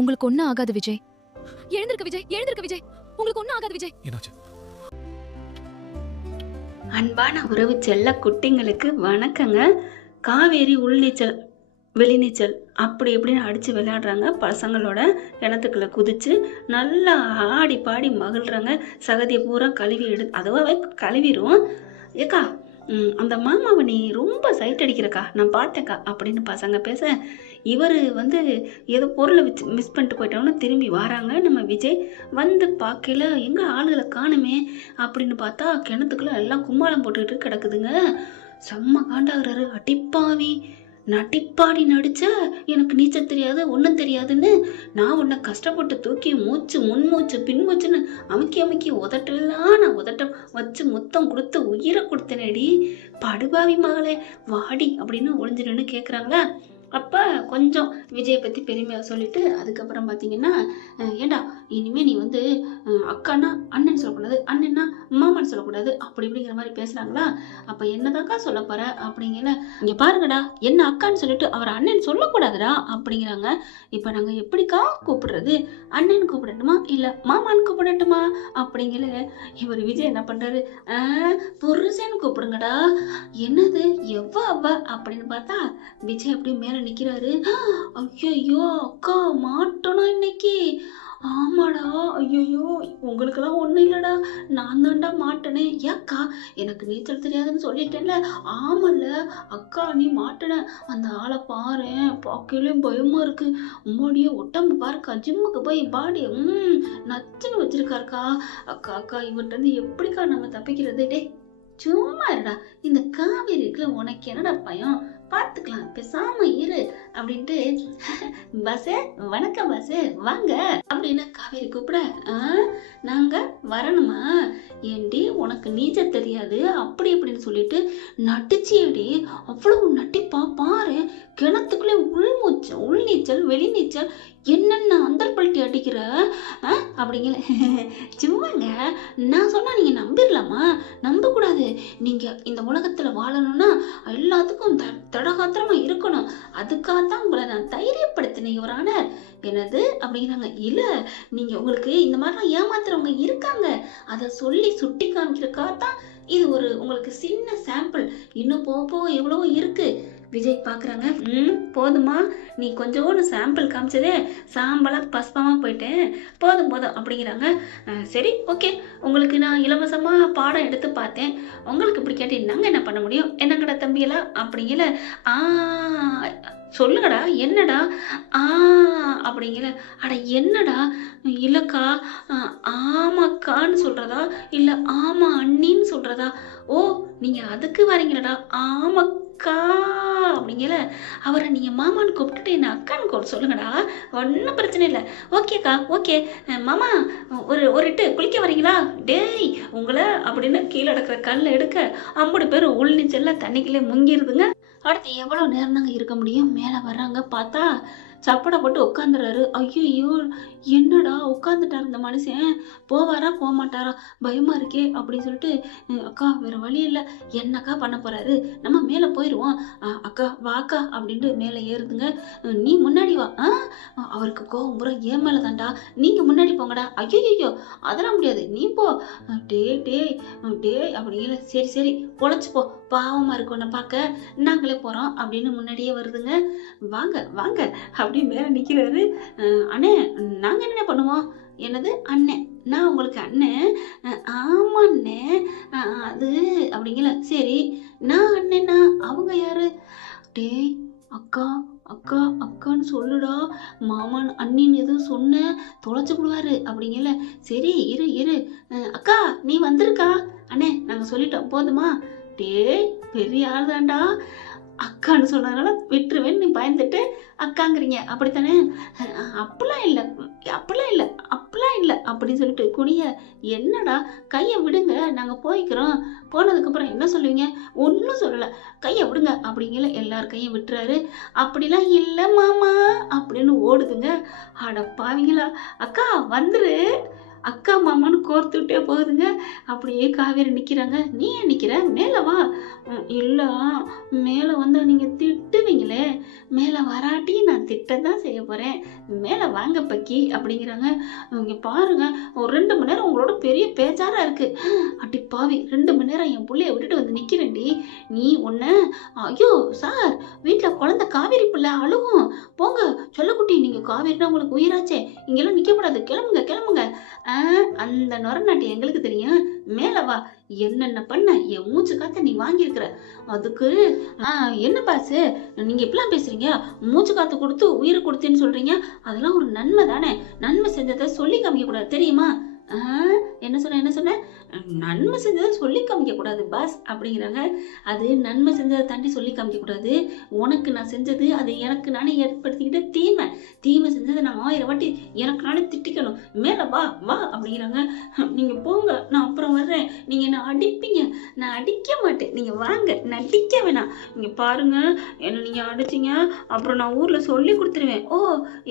உங்களுக்கு ஒண்ணும் ஆகாது விஜய். எழுந்திருக்க விஜய், எழுந்திருக்க விஜய். உங்களுக்கு ஒண்ணும் ஆகாது விஜய். என்னாச்சு? அன்பான உறவு செல்ல குட்டிங்களுக்கு வணக்கங்க. காவேரி உள்நீச்சல் வெளிநீச்சல் அப்படி இப்படின்னு அடித்து விளையாடுறாங்க. பசங்களோட கிணத்துக்குள்ளே குதித்து நல்லா ஆடி பாடி மகிழ்றாங்க. சகதியை பூரா கழுவி அதுவாகவே கழுவிடும். ஏக்கா அந்த மாமாவை நீ ரொம்ப சைட் அடிக்கிறக்கா, நான் பார்த்தேக்கா அப்படின்னு பசங்க பேச, இவர் ஏதோ பொருளை மிஸ் பண்ணிட்டு போயிட்டோன்னு திரும்பி வராங்க. நம்ம விஜய் வந்து பார்க்கல, எங்கே ஆளுகளை காணுமே அப்படின்னு பார்த்தா கிணத்துக்குள்ளே எல்லாம் கும்மாளம் போட்டுக்கிட்டு கிடக்குதுங்க. செம்ம காண்டாகிறாரு. அடிப்பாவி, நட்டிப்பாடி நடிச்ச எனக்கு நீச்சல் தெரியாது ஒன்றும் தெரியாதுன்னு நான் உன்னை கஷ்டப்பட்டு தூக்கி மூச்சு முன்மூச்சு பின்மூச்சுன்னு அமுக்கி உதட்டெல்லாம் நான் உதட்ட வச்சு முத்தம் கொடுத்து உயிரை கொடுத்தனேடி படுபாவி மகளே வாடி அப்படின்னு ஒளிஞ்சு நின்று கேட்குறாங்களா. அப்போ கொஞ்சம் விஜயை பற்றி பெருமையாக சொல்லிட்டு அதுக்கப்புறம் பார்த்தீங்கன்னா, ஏண்டா இனிமேல் நீ அக்கானா அண்ணன் சொல்லக்கூடாது, அண்ணன்னா மாமான்னு சொல்லக்கூடாது அப்படி இப்படிங்கிற மாதிரி பேசுகிறாங்களா. அப்போ என்னதாக்கா சொல்ல போகிற அப்படிங்கிற, இங்கே பாருங்கடா என்ன அக்கான்னு சொல்லிட்டு அவர் அண்ணன் சொல்லக்கூடாதுடா அப்படிங்கிறாங்க. இப்போ நாங்கள் எப்படிக்கா கூப்பிடுறது, அண்ணன் கூப்பிடட்டுமா இல்லை மாமான்னு கூப்பிடட்டுமா அப்படிங்கிற இவர் விஜய் என்ன பண்ணுறாரு, புருஷன்னு கூப்பிடுங்கடா. என்னது எவ்வளோ அப்படின்னு பார்த்தா விஜய் அப்படியே மேலே நிற்கிறாரு. ஐயோ அக்கா மாட்டணும் இன்னைக்கு. ஆமாடா, ஐயோ உங்களுக்கெல்லாம் ஒன்றும் இல்லைடா, நான் தான்டா மாட்டனே. ஏக்கா எனக்கு நீச்சல் தெரியாதுன்னு சொல்லிட்டேன்ல. ஆமல்ல அக்கா நீ மாட்டன, அந்த ஆளை பாரு பார்க்கலையும் பயமாக இருக்கு. உம்மாடியே ஒட்டம்பு பாருக்கா, ஜிம்முக்கு போய் பாடி நச்சுன்னு வச்சிருக்காருக்கா. அக்கா அக்கா இவர்கிட்ட எப்படிக்கா நம்ம தப்பிக்கிறது? டே சும்மா இருடா, இந்த காவேரி இருக்குல்ல, உனக்கு என்னடா பயம், பார்த்துக்கலாம் பேசாம இரு அப்படின்ட்டு, பஸ்ஸு வணக்கம் பஸ்ஸு வாங்க அப்படின்னு காவேரி கூப்பிட, நாங்க வரணுமா? ஏண்டி உனக்கு நீச்சல் தெரியாது அப்படி இப்படின்னு சொல்லிட்டு நட்டிச்சியடி, அவ்வளவு நட்டிப்பா பாரு. கிணத்துக்குள்ளே உள்நீச்சல் வெளிநீச்சல் என்னென்ன அந்தர் பல்ட்டி அடிக்கிற அப்படிங்கிற. சும்மாங்க, நான் சொன்னா நீங்க நம்பிடலாமா? நம்பக்கூடாது. நீங்க இந்த உலகத்துல வாழணும்னா எல்லாத்துக்கும் தடகாத்திரமா இருக்கணும். அதுக்காகத்தான் உங்களை நான் தைரியப்படுத்தினேன் யுவரான. என்னது அப்படிங்கிறாங்க. இல்ல நீங்க உங்களுக்கு இந்த மாதிரிலாம் ஏமாத்துறவங்க இருக்காங்க, அதை சொல்லி சுட்டி காமிக்கிறதுக்காகத்தான் இது ஒரு உங்களுக்கு சின்ன சாம்பிள். இன்னும் போக போக எவ்வளவோ இருக்கு. விஜய் பார்க்குறாங்க. போதுமா, நீ கொஞ்சோண்டு சாம்பிள் காமிச்சதே சாம்பலாக பஸ்பமாக போயிட்டேன், போதும் அப்படிங்கிறாங்க. சரி ஓகே, உங்களுக்கு நான் இலவசமாக பாடம் எடுத்து பார்த்தேன், உங்களுக்கு இப்படி கேட்டு நாங்கள் என்ன பண்ண முடியும், என்னங்கடா தம்பியெல்லாம் அப்படிங்கிற. சொல்லுங்கடா என்னடா அப்படிங்கிற. அட என்னடா, இல்லைக்கா ஆமாக்கான்னு சொல்கிறதா இல்லை ஆமா அண்ணின்னு சொல்கிறதா? ஓ நீங்கள் அதுக்கு வரீங்களடா, ஆமாக்கா அப்படிங்கிற. அவரை நீங்கள் மாமான்னு கூப்பிட்டுட்டு என்ன அக்கான்னு கூப்பிட்டு சொல்லுங்கடா, ஒன்றும் பிரச்சனை இல்லை. ஓகேக்கா ஓகே. மாமா ஒரு இட்டு குளிக்க வரீங்களா? டேய் உங்களை அப்படின்னு கீழே அடக்கிற கல்லை எடுக்க அம்பது பேர் உள்நீச்சல்ல தண்ணிக்குள்ளே முங்கிருதுங்க. அடுத்து எவ்வளோ நேரம் தாங்க இருக்க முடியும்? மேலே வர்றாங்க, பார்த்தா சப்படை போட்டு உட்காந்துறாரு. ஐயோ என்னடா உட்காந்துட்டார் இந்த மனுஷன், போவாரா போக மாட்டாரா பயமா இருக்கே அப்படின்னு சொல்லிட்டு, அக்கா வேற வழி இல்லை, என்னக்கா பண்ண போறாரு, நம்ம மேலே போயிடுவோம், அக்கா வாக்கா அப்படின்ட்டு மேலே ஏறுதுங்க. நீ முன்னாடி வா. அவருக்கு கோவம் பூரா ஏன் மேலே தான்டா, நீங்க முன்னாடி போங்கடா. ஐயோ அதெல்லாம் முடியாது, நீ போ. டே டே டே அப்படிங்கிற. சரி சரி பொழைச்சு போ, பாவமா இருக்கு உன்னை பார்க்க, நாங்களே போறோம் அப்படின்னு முன்னாடியே வருதுங்க. வாங்க வாங்க அப்படியே மேலே நிற்கிறாரு. அண்ணே நாங்கள் என்ன பண்ணுவோம்? என்னது அண்ணன், நான் உங்களுக்கு அண்ணன்? ஆமா அண்ணே அது அப்படிங்கல. சரி நான் அண்ணனா, அவங்க யாரு? டேய் அக்கா அக்கா அக்கான்னு சொல்லுடா, மாமான் அண்ணின்னு எதுவும் சொன்ன தொலைச்சு விடுவாரு அப்படிங்கல. சரி இரு இரு. அக்கா நீ வந்திருக்கா? அண்ணே நாங்கள் சொல்லிட்டோம் போதுமா? டேய் பெரிய ஆள் தான்டா, அக்கான்னு சொன்னதுனால விட்டுருவேன் நீ பயந்துட்டு அக்காங்கிறீங்க அப்படித்தானே? அப்படிலாம் இல்லை அப்படிலாம் இல்லை அப்படின்னு சொல்லிட்டு குனிய. என்னடா கையை விடுங்க நாங்கள் போய்க்கிறோம், போனதுக்கப்புறம் என்ன சொல்லுவீங்க? ஒன்றும் சொல்லலை, கையை விடுங்க அப்படிங்கிற. எல்லார் கையும் விட்டுறாரு. அப்படிலாம் இல்லை மாமா அப்படின்னு ஓடுதுங்க. அட பாவீங்களா, அக்கா வந்துரு அக்கா மாமான்னு கோர்த்துட்டே போகுதுங்க. அப்படியே காவேரி நிக்கிறாங்க. நீ ஏன் நிக்கிற, மேல வா. இல்ல, மேல வந்தா நீங்க திட்டுவீங்களே, மேல வராட்டி நான் திட்டதான் செய்ய போறேன், மேல வாங்க பக்கி அப்படிங்கிறாங்க. இங்க பாருங்க, ஒரு 2 மணி நேரம் உங்களோட பெரிய பேச்சாரா இருக்கு. அடி பாவி, 2 மணி நேரம் என் புள்ளைய விட்டுட்டு வந்து நிக்கிறேன்டி. நீ ஒன்ன, ஐயோ சார், வீட்டுல குழந்தை காவேரி பிள்ளை அழுகும், போங்க சொல்லக்குட்டி, நீங்க காவேரினா உங்களுக்கு உயிராச்சே, இங்கெல்லாம் நிக்க கூடாது, கிளம்புங்க கிளம்புங்க. அந்த நொரநாட்டி எங்களுக்கு தெரியும், மேல வா. என்னென்ன பண்ண, என் மூச்சு காத்த நீ வாங்கியிருக்கிற, அதுக்கு என்ன பாசு நீங்க இப்படிலாம் பேசுறீங்க, மூச்சு காத்து கொடுத்து உயிரை கொடுத்தேன்னு சொல்றீங்க, அதெல்லாம் ஒரு நன்மை தானே, நன்மை செஞ்சதை சொல்லி காமிக்க கூடாது தெரியுமா? என்ன சொன்ன என்ன சொன்ன, நன்மை செஞ்சதை சொல்லி காமிக்க கூடாது பாஸ் அப்படிங்கிறாங்க. அது நன்மை செஞ்சதை தாண்டி சொல்லி காமிக்க கூடாது, உனக்கு நான் செஞ்சது அது எனக்கு நானே ஏற்படுத்திக்கிட்ட தீமை, தீமை செஞ்சதை நான் 1000 வாட்டி எனக்கு நானே திட்டிக்கணும், மேல வா வா அப்படிங்கிறாங்க. நீங்க போங்க, நான் அப்புறம் வர்றேன், நீங்க என்ன அடிப்பீங்க, நான் அடிக்க மாட்டேன், நீங்க வாங்க, நடிக்க வேணாம். நீங்க பாருங்க, என்ன நீங்க அடிச்சீங்க அப்புறம் நான் ஊர்ல சொல்லி கொடுத்துருவேன். ஓ,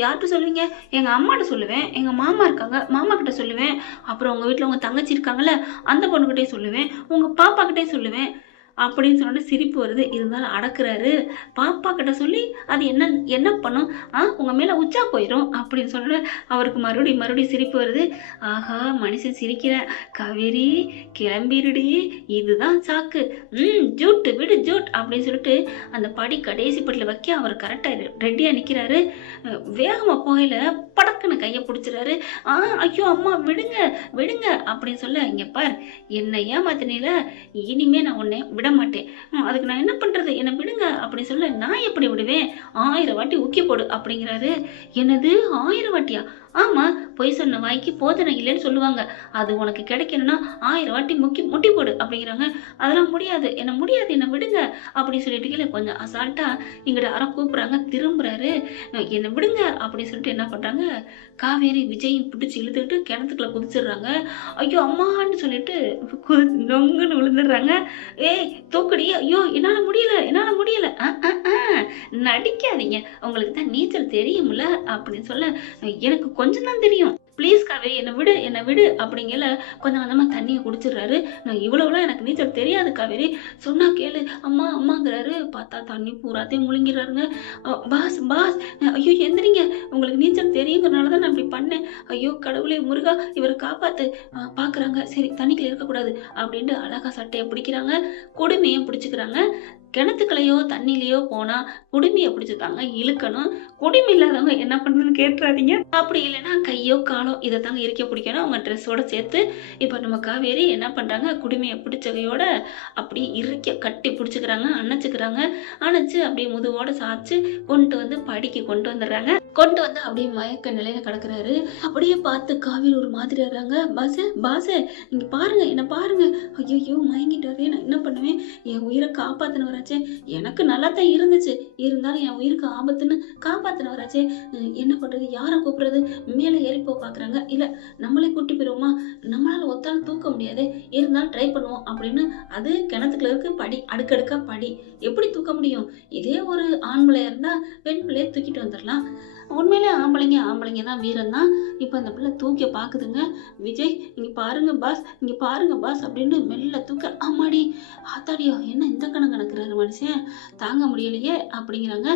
யார்கிட்ட சொல்லுவீங்க? எங்க அம்மாட்ட சொல்லுவேன், எங்க மாமா இருக்காங்க மாமா கிட்ட சொல்லுவேன், அப்புறம் உங்க வீட்டுல உங்க தங்கச்சி இருக்காங்கல்ல அந்த பொண்ணுகிட்டே சொல்லுவேன், உங்க பாப்பா கிட்டே சொல்லுவேன் அப்படின்னு சொன்னோட சிரிப்பு வருது. இருந்தாலும் அடக்குறாரு. பாப்பா கிட்ட சொல்லி அது என்ன என்ன பண்ணும், உங்க மேல உச்சா போயிடும் அப்படின்னு சொன்ன அவருக்கு மறுபடியும் சிரிப்பு வருது. ஆஹா, மனுஷன் சிரிக்கிற, காவேரி கிளம்பிருடி, இதுதான் சாக்கு, ஜூட்டு விடு ஜூட் அப்படின்னு சொல்லிட்டு அந்த படி கடைசி படியில வைக்க அவர் கரெக்டா ரெடியா நிக்கிறாரு. வேகமா போகையில படக்குன்னு கையை பிடிச்சிறாரு. ஐயோ அம்மா விடுங்க விடுங்க அப்படின்னு சொல்ல, இங்க பார், என்னை ஏமாத்தினில, இனிமே நான் உன்னை விட மாட்டேன், அதுக்கு நான் என்ன பண்றது, என்னை விடுங்க அப்படின்னு சொல்ல, நான் எப்படி விடுவேன், 1000 வாட்டி ஊக்கி போடு அப்படிங்கிறாரு. என்னது 1000 வாட்டியா? ஆமா, பொய் சொன்ன வாய்க்கு போதனை இல்லைன்னு சொல்லுவாங்க, அது உனக்கு கிடைக்கணும்னா 1000 வாட்டி முட்டி போடு அப்படிங்கிறாங்க. அதெல்லாம் முடியாது, என்ன முடியாது, என்ன விடுங்க அப்படின்னு சொல்லிட்டு கொஞ்சம் அசால்ட்டா இங்கிட்ட யாரோ கூப்பிடுறாங்க. திரும்புறாரு. என்னை விடுங்க அப்படின்னு சொல்லிட்டு என்ன பண்றாங்க, காவேரி விஜயும் பிடிச்சி இழுத்துக்கிட்டு கிணத்துக்குள்ள குதிச்சிடுறாங்க. ஐயோ அம்மான்னு சொல்லிட்டு நொங்குன்னு விழுந்துடுறாங்க. ஏய் தூக்குடி, ஐயோ என்னால முடியல நடிக்காதீங்க, உங்களுக்கு தான் நீச்சல் தெரியும்ல அப்படின்னு சொல்ல, எனக்கு கொஞ்சம் தான் தெரியும், ப்ளீஸ் காவேரி என்னை விடு அப்படிங்கல கொஞ்சம் கொஞ்சமா தண்ணியை குடிச்சிடுறாரு. நான் இவ்வளவுலாம் எனக்கு நீச்சல் தெரியாது காவேரி, சொன்னா கேளு அம்மா அம்மாங்கிறாரு. பார்த்தா தண்ணி பூராத்தையும் முழுங்கிறாருங்க. பாஸ் பாஸ், ஐயோ எந்திரிங்க, உங்களுக்கு நீச்சல் தெரியுங்கிறனாலதான் நான் இப்படி பண்ணேன், ஐயோ கடவுளே முருகா இவரை காப்பாத்து. பாக்குறாங்க, சரி தண்ணிக்குள்ள இருக்கக்கூடாது அப்படின்ட்டு அழகா சட்டையை பிடிக்கிறாங்க, கொடுமையை பிடிச்சுக்கிறாங்க. கிணத்துக்களையோ தண்ணிலையோ போனா குடுமையை பிடிச்சிருக்காங்க இழுக்கணும். குடுமி இல்லாதவங்க என்ன பண்றதுன்னு கேட்டுறாதீங்க. அப்படி இல்லைன்னா கையோ காலோ இதை தாங்க இறுக்க பிடிக்கணும் அவங்க ட்ரெஸ்ஸோட சேர்த்து. இப்போ நம்ம காவேரி என்ன பண்றாங்க, குடுமையை பிடிச்சகையோட அப்படி இறுக்க கட்டி பிடிச்சிக்கிறாங்க, அணைச்சுக்கிறாங்க. அணைச்சு அப்படியே முதுவோட சாச்சு கொண்டு வந்து படிக்கு கொண்டு வந்துடுறாங்க. கொண்டு வந்து அப்படியே மயக்க நிலையில கிடக்குறாரு. அப்படியே பார்த்து காவேரி ஒரு மாதிரி ஆறாங்க. பாசே நீங்க பாருங்க, என்ன பாருங்க, ஐயோ மயங்கிட்டாரே, நான் என்ன பண்ணுவேன், என் உயிரை காப்பாத்தினவராச்சே, எனக்கு நல்லா தான் இருந்துச்சு, இருந்தாலும் என் உயிருக்கு ஆபத்துன்னு காப்பாத்தினவராச்சே, என்ன பண்றது, யாரை கூப்பிடுறது, மேலே ஏறி பாக்குறாங்க. இல்ல நம்மளே கூட்டி போயிருவோமா, நம்மளால ஒத்தாலும் தூக்க முடியாது, இருந்தாலும் ட்ரை பண்ணுவோம் அப்படின்னு. அது கிணத்துக்குள்ள இருக்கு படி, அடுக்கடுக்கா படி, எப்படி தூக்க முடியும், இதே ஒரு ஆண் பிள்ளையா இருந்தா பெண் பிள்ளைய தூக்கிட்டு வந்துடலாம். உண்மையிலே ஆம்பளைங்க தான் வீரம் தான். இப்போ அந்த பிள்ளை தூக்க பாக்குதுங்க. விஜய் இங்க பாருங்க பாஸ் அப்படின்னு மெல்ல தூக்க, அம்மாடி ஆத்தாடியோ என்ன இந்த கணக்குறாரு மனுஷன், தாங்க முடியலையே அப்படிங்கிறாங்க.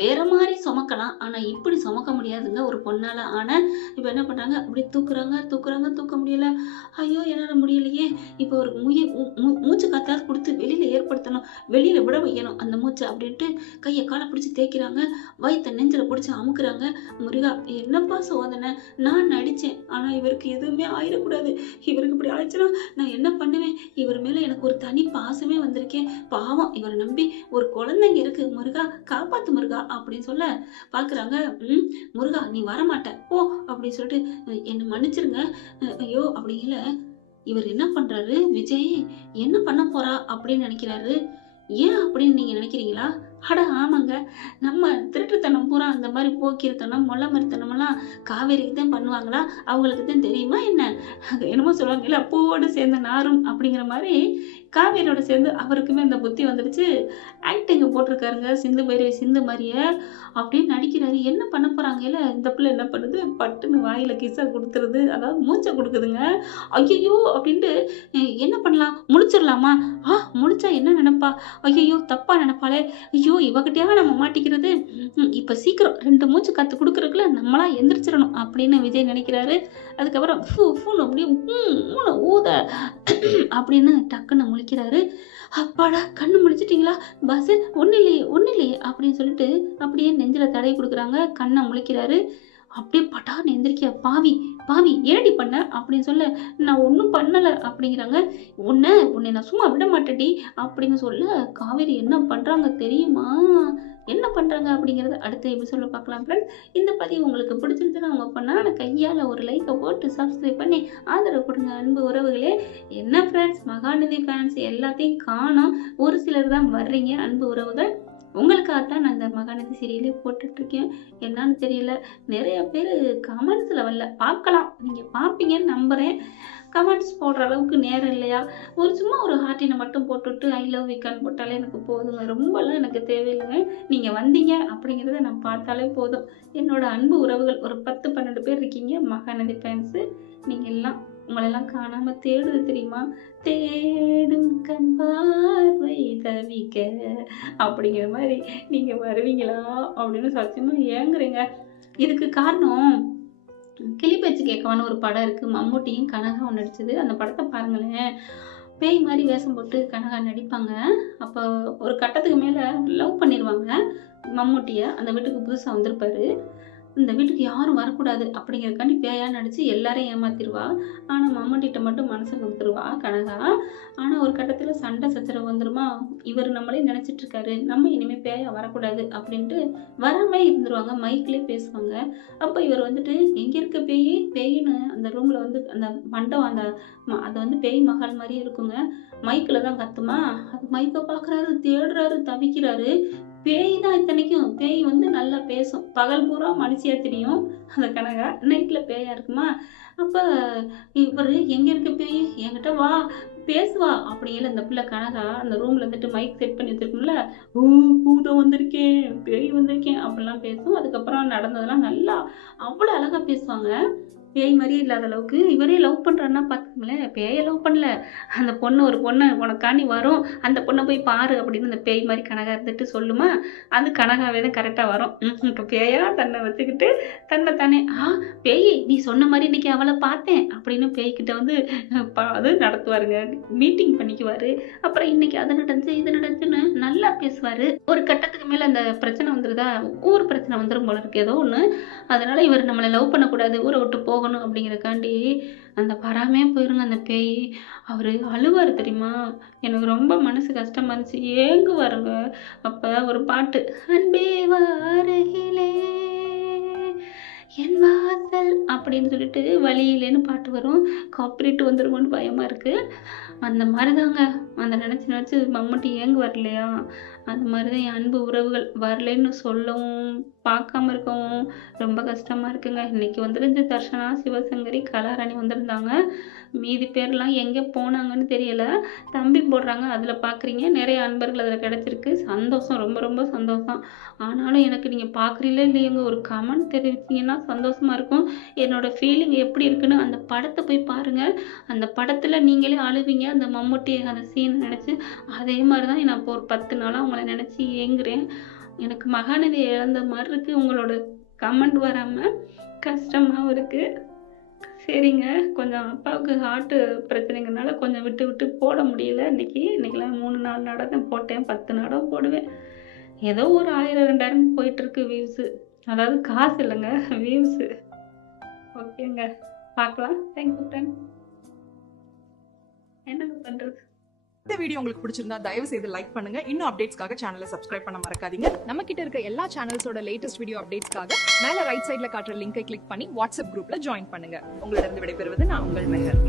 வேற மாதிரி சுமக்கலாம், ஆனா இப்படி சுமக்க முடியாதுங்க ஒரு பொண்ணால. ஆனா இப்ப என்ன பண்றாங்க, அப்படி தூக்குறாங்க, தூக்க முடியல, ஐயோ என்னால முடியலையே. இப்போ ஒரு மூச்சு காத்தாவது கொடுத்து வெளியில ஏற்படுத்தணும், வெளியில விட வைக்கணும் அந்த மூச்சை அப்படின்ட்டு கையை காலை பிடிச்சி தேய்க்கிறாங்க, வயிற்ற நெஞ்சில பிடிச்சி அமுக்குறாங்க. முருகா என்னப்பா சோதனை, நான் நடிச்சேன், ஆனா இவருக்கு எதுவுமே ஆயிடக்கூடாது, இவருக்கு இப்படி ஆயிடுச்சுன்னா நான் என்ன பண்ணுவேன், இவர் மேல எனக்கு ஒரு தனி பாசமே வந்திருக்கேன், பாவம் இவரை நம்பி ஒரு குழந்தைங்க இருக்கு, முருகா காப்பாத்து முருகா அப்படின்னு சொல்ல பாக்குறாங்க. முருகா நீ வரமாட்ட போ அப்படின்னு சொல்லிட்டு என்னை மன்னிச்சிருங்க ஐயோ அப்படிங்கல. இவர் என்ன பண்றாரு, விஜய் என்ன பண்ண போறா அப்படின்னு நினைக்கிறாரு. ஏன் அப்படின்னு நீங்க நினைக்கிறீங்களா? அட ஆமாங்க, நம்ம திருட்டுத்தனம் பூரா அந்த மாதிரி போக்கிருத்தனம் மொள்ளமரித்தனம் எல்லாம் காவேரிக்கு தான் பண்ணுவாங்களா, அவங்களுக்கு தான் தெரியுமா என்ன, என்னமோ சொல்லுவாங்க இல்ல பூவோடு சேர்ந்த நாரும் அப்படிங்கிற மாதிரி காவேரியோட சேர்ந்து அவருக்குமே அந்த புத்தி வந்துடுச்சு. ஆக்டிங்க போட்டிருக்காருங்க சிந்து பைரவி சிந்து மாதிரியே. அப்படியே நடிக்கிறாரு. என்ன பண்ண போறாங்க? இல்ல இந்த பிள்ளை என்ன பண்ணுது? பட்டுன்னு வாயில கிஸ்ஸ குடுத்துருது. அதாவது மூச்ச குடுக்குதுங்க. ஐயையோ! அப்படின்ட்டு என்ன பண்ணலாம்? முழிச்சிரலாமா? முழிச்சா என்ன நெனைப்பா? ஐயையோ! தப்பா நெனைப்பாளே! ஐயோ! இவகிட்டயா நம்ம மாட்டிக்கிறது? இப்ப சீக்கிரம் 2 மூச்சு காத்து குடுக்குறதுக்குள்ள நம்மளா எந்திரிச்சிரணும் அப்படின்னு விஜய் நினைக்கிறாரு. அதுக்கப்புறம் ஃபூன்னு அப்படியே ஊன்னு ஊத அப்படின்னு டக்குன்னு முழிக்கிறாரு. அப்பாடா! கண்ணு முழிச்சிட்டீங்களா? பாஸு ஒண்ணும் இல்லையே, ஒண்ணும் இல்லையே அப்படின்னு சொல்லிட்டு அப்படியே நெஞ்சில தடவி குடுக்குறாங்க. கண்ண முழிக்கிறாரு. அப்படியே பட்டார்ன்னு எந்திரிக்க, "பாவி, பாவி ஏன்டி பண்ண?" அப்படின்னு சொல்ல, "நான் ஒண்ணும் பண்ணல" அப்படிங்கிறாங்க. "உன்னை நான் சும்மா விட மாட்டேன்டி" அப்படின்னு சொல்ல, காவேரி என்ன பண்றாங்க தெரியுமா? என்ன பண்றாங்க அப்படிங்கிறத அடுத்த எபிசோட்ல பார்க்கலாம் ஃப்ரெண்ட்ஸ். இந்த பதிவு உங்களுக்கு பிடிச்சிருந்துச்சுன்னா உங்க பொண்ணான கையால ஒரு லைக்க போட்டு சப்ஸ்கிரைப் பண்ணி ஆதரவு கொடுங்க அன்பு உறவுகளே. என்ன ஃப்ரெண்ட்ஸ், மகாநதி ஃபேன்ஸ் எல்லாத்தையும் காணோம். ஒரு சிலர் தான் வர்றீங்க அன்பு உறவுகள். உங்களுக்காகத்தான் நான் இந்த மகாநதி சீரியலே போட்டுட்ருக்கேன். என்னன்னு தெரியல, நிறைய பேர் கமெண்ட்ஸில் வரல. பார்க்கலாம், நீங்கள் பார்ப்பீங்கன்னு நம்புகிறேன். கமெண்ட்ஸ் போடுற அளவுக்கு நேரம் இல்லையா? சும்மா ஒரு ஹார்ட்டினை மட்டும் போட்டுவிட்டு ஐ லவ் யூக்கான்னு போட்டாலே எனக்கு போதுங்க. ரொம்பலாம் எனக்கு தேவையில்லைங்க. நீங்கள் வந்தீங்க அப்படிங்கிறத நான் பார்த்தாலே போதும். என்னோட அன்பு உறவுகள் ஒரு 10-12 பேர் இருக்கீங்க மகாநதி ஃபேன்ஸு. நீங்கள் எல்லாம் உங்களெல்லாம் காணாமல் தேடுது தெரியுமா? தேடும் கண் பார்வை தவிக்க அப்படிங்கிற மாதிரி நீங்கள் வருவீங்களா அப்படின்னு சத்தியமாக ஏங்குறீங்க. இதுக்கு காரணம் கிளி பேச்சு கேட்கவான்னு ஒரு படம் இருக்குது. மம்முட்டியும் கனகாவும் நடிச்சது. அந்த படத்தை பாருங்களேன். பேய் மாதிரி வேஷம் போட்டு கனகா நடிப்பாங்க. அப்போ ஒரு கட்டத்துக்கு மேலே லவ் பண்ணிடுவாங்க மம்முட்டியை. அந்த வீட்டுக்கு புதுசாக வந்திருப்பாரு. இந்த வீட்டுக்கு யாரும் வரக்கூடாது அப்படிங்கிறக்காண்டி பேயா நடிச்சு எல்லாரையும் ஏமாத்திடுவா. ஆனால் மம்முட்டிகிட்ட மட்டும் மனசை கொடுத்துருவா கனகா. ஆனால் ஒரு கட்டத்தில் சண்டை சச்சரவு வந்துருமா. இவர் நம்மளே நினச்சிட்டு இருக்காரு, நம்ம இனிமேல் பேயா வரக்கூடாது அப்படின்ட்டு வராமே இருந்துருவாங்க. மைக்லேயே பேசுவாங்க. அப்போ இவர் வந்துட்டு எங்கே இருக்க பேய் பேயின்னு அந்த ரூமில் வந்து அந்த மண்டபம் அது வந்து பேய் மகால் மாதிரி இருக்குங்க. மைக்கில் தான் கத்துமா. அது மைக்கை பார்க்குறாரு, தேடுறாரு, தவிக்கிறாரு. பேய் தான் இத்தனைக்கும். பேய் வந்து நல்லா பேசும். பகல் பூரா மனுஷியா தெரியும் அந்த கனகா. நைட்டில் பேயா இருக்குமா. அப்போ இவர் எங்கே இருக்க பேய், என்கிட்ட வா பேசுவா அப்படிங்கிற அந்த பிள்ளை கனகா அந்த ரூமில் வந்துட்டு மைக் செட் பண்ணி வச்சிருக்கும்ல, "ஓ பூதம் வந்திருக்கேன், பேய் வந்திருக்கேன்" அப்படிலாம் பேசும். அதுக்கப்புறம் நடந்ததெல்லாம் நல்லா அவ்வளோ அழகாக பேசுவாங்க. பேய் மாதிரியே இல்லாத அளவுக்கு. இவரே லவ் பண்ணுறாருன்னா பார்த்துக்கங்களேன். பேயை லவ் பண்ணல. அந்த பொண்ணு ஒரு பொண்ணு உனக்காண்டி வரும், அந்த பொண்ணை போய் பாரு அப்படின்னு அந்த பேய் மாதிரி கனகா இருந்துட்டு சொல்லுமா. அது கனகாவே தான் கரெக்டாக வரும். இப்போ பேயா தன்னை வச்சுக்கிட்டு தன்னை தானே பேய் நீ சொன்ன மாதிரி இன்னைக்கு அவளை பார்த்தேன் அப்படின்னு பேய்கிட்ட வந்து அது நடத்துவாருங்க. மீட்டிங் பண்ணிக்குவார். அப்புறம் இன்னைக்கு அது நடந்துச்சு இது நடந்துச்சுன்னு நல்லா பேசுவார். ஒரு கட்டத்துக்கு மேலே அந்த பிரச்சனை வந்துருதா, ஊர் பிரச்சனை வந்துடும் போல இருக்கு ஏதோ ஒன்று. அதனால இவர் நம்மளை லவ் பண்ணக்கூடாது, ஊரை விட்டு போகணும் அப்படிங்கிறக்காண்டி அந்த வராமே போயிருங்க அந்த பேய். அவர் அழுவார் தெரியுமா. எனக்கு ரொம்ப மனசு கஷ்டமா இருந்துச்சு, ஏங்குவாருங்க. அப்போ ஒரு பாட்டு, அன்பே வாருகிலே என் வாசல் அப்படின்னு சொல்லிட்டு வழியிலேன்னு பாட்டு வரும். காப்பிரைட் வந்துருமோன்னு பயமாக இருக்குது. அந்த மாதிரி தாங்க அந்த நினச்சி மம்முட்டி ஏங்குவார் இல்லையா. அந்த மாதிரி தான் என் அன்பு உறவுகள் வரலன்னு சொல்லவும் பார்க்காம இருக்கவும் ரொம்ப கஷ்டமாக இருக்குங்க. இன்றைக்கி வந்துருந்து தர்ஷனா, சிவசங்கரி, கலாராணி வந்திருந்தாங்க. மீதி பேர்லாம் எங்கே போனாங்கன்னு தெரியலை. தம்பி போடுறாங்க அதில் பார்க்குறீங்க. நிறைய அன்பர்கள் அதில் கிடச்சிருக்கு. சந்தோஷம், ரொம்ப ரொம்ப சந்தோஷம். ஆனாலும் எனக்கு நீங்கள் பார்க்குறீங்களே இல்லையங்க ஒரு கமெண்ட் தெரிவிச்சிங்கன்னா சந்தோஷமாக இருக்கும். என்னோடய ஃபீலிங் எப்படி இருக்குன்னு அந்த படத்தை போய் பாருங்கள். அந்த படத்தில் நீங்களே அழுவீங்க. அந்த மம்முட்டி அந்த சீன் நினச்சி அதே மாதிரி தான் நான் இப்போ ஒரு 10 நாளாக உங்களை நினச்சி ஏங்குறேன். எனக்கு மகாநதி இழந்த மாதிரி இருக்குது. உங்களோட கமெண்ட் வராமல் கஷ்டமாகவும் இருக்குது. சரிங்க, கொஞ்சம் அப்பாவுக்கு ஹார்ட்டு பிரச்சனைங்கிறனால கொஞ்சம் விட்டு விட்டு போட முடியல. இன்றைக்கெலாம் 3-4 நாடகம் தான் போட்டேன். 10 நாடகம் போடுவேன். ஏதோ ஒரு 1000-2000 போயிட்டுருக்கு வியூஸு. அதாவது காசு இல்லைங்க, வியூஸு. ஓகேங்க, பார்க்கலாம். Thank you friends. என்னங்க பண்ணுறது. இந்த வீடியோ உங்களுக்கு பிடிச்சிருந்தா தயவு செய்து லைக் பண்ணுங்க. இன்னும் அப்டேட்ஸ்க்காக சேனலை சப்ஸ்கிரைப் பண்ண மறக்காதீங்க. நம்ம கிட்ட இருக்க எல்லா சேனல்ஸோட லேட்டஸ்ட் வீடியோ அப்டேட்ஸ்க்காக மேல ரைட் சைடுல காட்டுற லிங்கை கிளிக் பண்ணி வாட்ஸ்அப் குரூப்ல ஜாயின் பண்ணுங்க. உங்களிடம் விடைபெறுவது நான் உங்கள் மெஹர்.